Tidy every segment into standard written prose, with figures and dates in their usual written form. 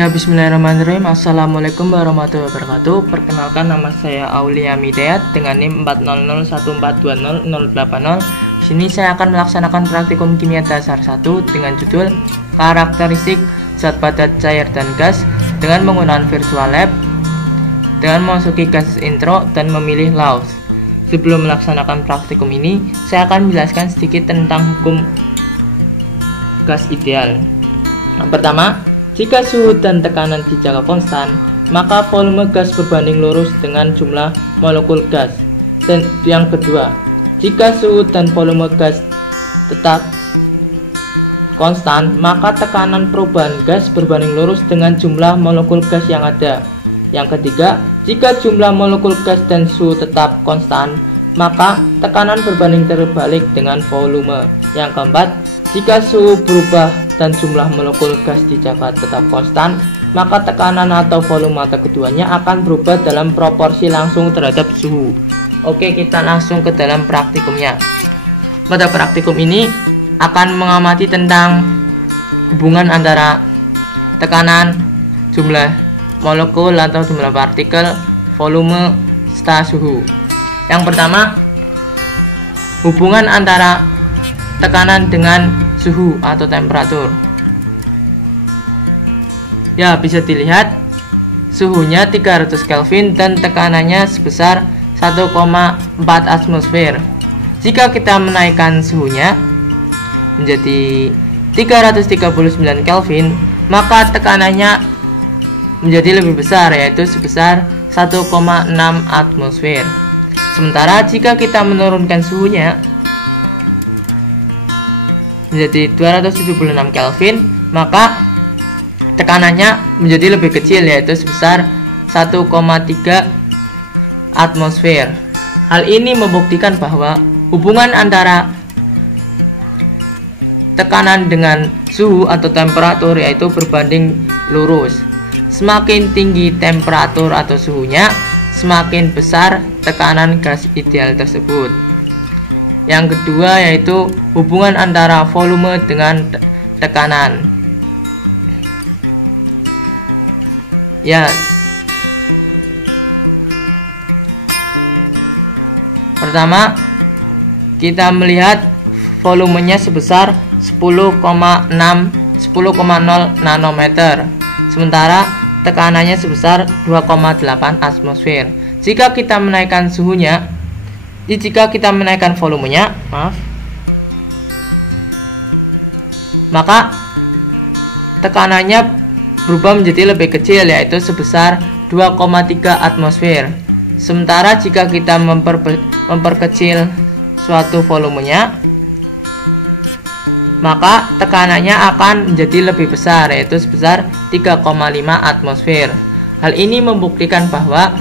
Ya, bismillahirrahmanirrahim. Assalamualaikum warahmatullahi wabarakatuh. Perkenalkan, nama saya Aulia Midayat dengan NIM 40014200080. Di sini saya akan melaksanakan praktikum kimia dasar 1 dengan judul karakteristik zat padat cair dan gas dengan menggunakan virtual lab, dengan memasuki kasus intro dan memilih laws. Sebelum melaksanakan praktikum ini, saya akan menjelaskan sedikit tentang hukum gas ideal. Yang pertama, jika suhu dan tekanan dijaga konstan, maka volume gas berbanding lurus dengan jumlah molekul gas. Dan yang kedua, jika suhu dan volume gas tetap konstan, maka tekanan perubahan gas berbanding lurus dengan jumlah molekul gas yang ada. Yang ketiga, jika jumlah molekul gas dan suhu tetap konstan, maka tekanan berbanding terbalik dengan volume. Yang keempat, jika suhu berubah dan jumlah molekul gas dijaga tetap konstan, maka tekanan atau volume atau keduanya akan berubah dalam proporsi langsung terhadap suhu. Oke, kita langsung ke dalam praktikumnya. Pada praktikum ini akan mengamati tentang hubungan antara tekanan, jumlah molekul atau jumlah partikel, volume, serta suhu. Yang pertama, hubungan antara tekanan dengan suhu atau temperatur. Ya, bisa dilihat suhunya 300 Kelvin dan tekanannya sebesar 1,4 atmosfer. Jika kita menaikkan suhunya menjadi 339 Kelvin, maka tekanannya menjadi lebih besar, yaitu sebesar 1,6 atmosfer. Sementara jika kita menurunkan suhunya menjadi 276 Kelvin, maka tekanannya menjadi lebih kecil, yaitu sebesar 1,3 atmosfer. Hal ini membuktikan bahwa hubungan antara tekanan dengan suhu atau temperatur yaitu berbanding lurus. Semakin tinggi temperatur atau suhunya, semakin besar tekanan gas ideal tersebut. Yang kedua yaitu hubungan antara volume dengan tekanan. Ya, pertama kita melihat volumenya sebesar 10,0 nanometer, sementara tekanannya sebesar 2,8 atmosfer. Jika kita menaikkan volumenya, maka tekanannya berubah menjadi lebih kecil, yaitu sebesar 2,3 atmosfer. Sementara jika kita memperkecil suatu volumenya, maka tekanannya akan menjadi lebih besar, yaitu sebesar 3,5 atmosfer. Hal ini membuktikan bahwa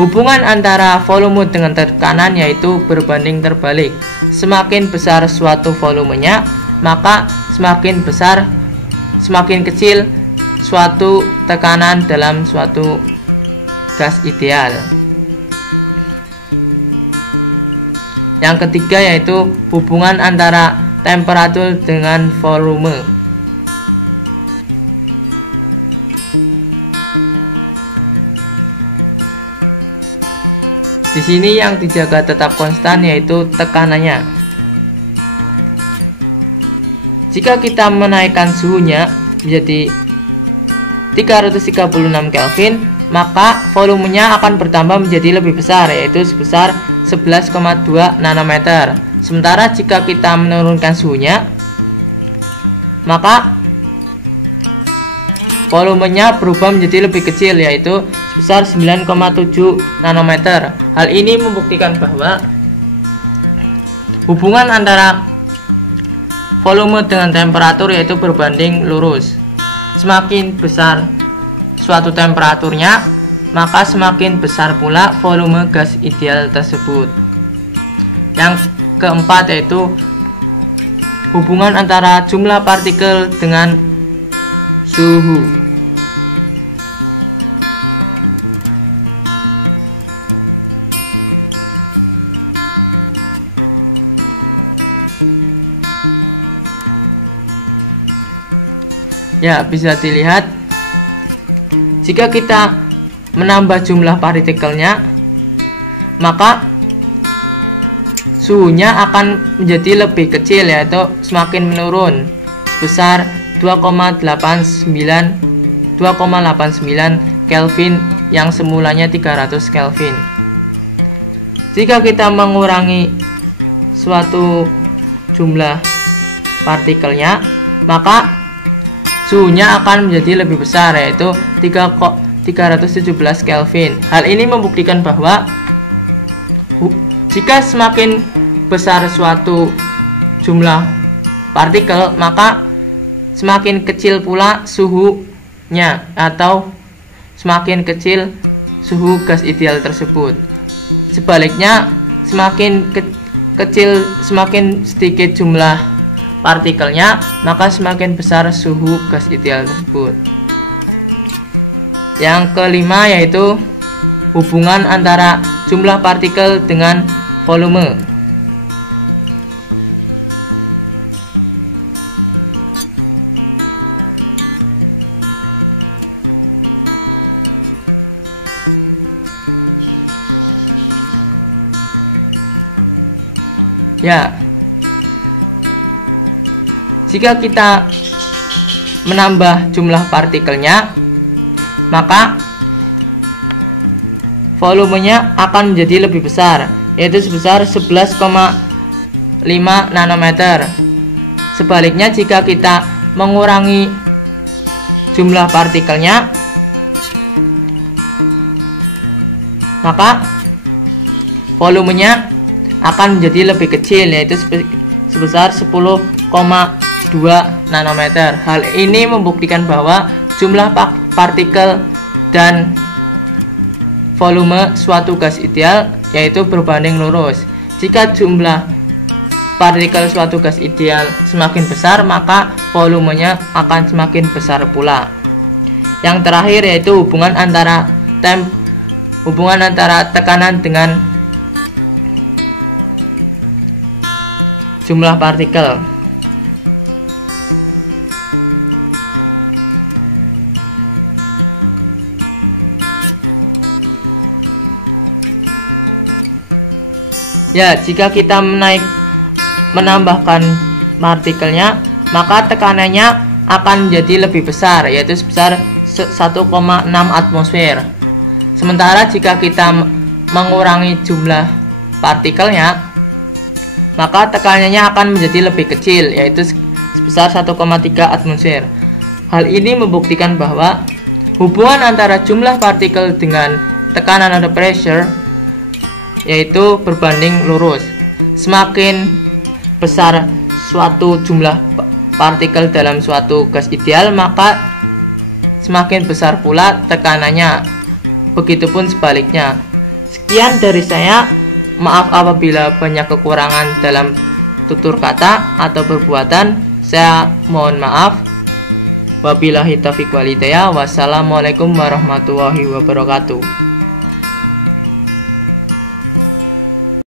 hubungan antara volume dengan tekanan yaitu berbanding terbalik. Semakin besar suatu volumenya, maka semakin kecil suatu tekanan dalam suatu gas ideal. Yang ketiga yaitu hubungan antara temperatur dengan volume. Di sini yang dijaga tetap konstan yaitu tekanannya. Jika kita menaikkan suhunya menjadi 336 Kelvin, maka volumenya akan bertambah menjadi lebih besar, yaitu sebesar 11,2 nanometer. Sementara jika kita menurunkan suhunya, maka volumenya berubah menjadi lebih kecil, yaitu sebesar 9,7 nanometer. Hal ini membuktikan bahwa hubungan antara volume dengan temperatur yaitu berbanding lurus. Semakin besar suatu temperaturnya, maka semakin besar pula volume gas ideal tersebut. Yang keempat yaitu hubungan antara jumlah partikel dengan suhu. Ya, bisa dilihat jika kita menambah jumlah partikelnya, maka suhunya akan menjadi lebih kecil, yaitu semakin menurun sebesar 2,89 Kelvin yang semulanya 300 Kelvin. Jika kita mengurangi suatu jumlah partikelnya, maka suhunya akan menjadi lebih besar, yaitu 317 Kelvin. Hal ini membuktikan bahwa jika semakin besar suatu jumlah partikel, maka semakin kecil pula suhunya, atau semakin kecil suhu gas ideal tersebut. Sebaliknya, semakin sedikit jumlah partikelnya, maka semakin besar suhu gas ideal tersebut. Yang kelima yaitu hubungan antara jumlah partikel dengan volume. Ya, jika kita menambah jumlah partikelnya, maka volumenya akan menjadi lebih besar, yaitu sebesar 11,5 nanometer. Sebaliknya, jika kita mengurangi jumlah partikelnya, maka volumenya akan menjadi lebih kecil, yaitu sebesar 10,2 nanometer. Hal ini membuktikan bahwa jumlah partikel dan volume suatu gas ideal yaitu berbanding lurus. Jika jumlah partikel suatu gas ideal semakin besar, maka volumenya akan semakin besar pula. Yang terakhir yaitu hubungan antara tekanan dengan jumlah partikel. Ya, jika kita menambahkan partikelnya, maka tekanannya akan menjadi lebih besar, yaitu sebesar 1,6 atmosfer. Sementara jika kita mengurangi jumlah partikelnya, maka tekanannya akan menjadi lebih kecil, yaitu sebesar 1,3 atmosfer. Hal ini membuktikan bahwa hubungan antara jumlah partikel dengan tekanan atau pressure yaitu berbanding lurus. Semakin besar suatu jumlah partikel dalam suatu gas ideal, maka semakin besar pula tekanannya. Begitupun sebaliknya. Sekian dari saya. Maaf apabila banyak kekurangan dalam tutur kata atau perbuatan. Saya mohon maaf. Wabillahi taufiq wal hidayah. Wassalamualaikum warahmatullahi wabarakatuh.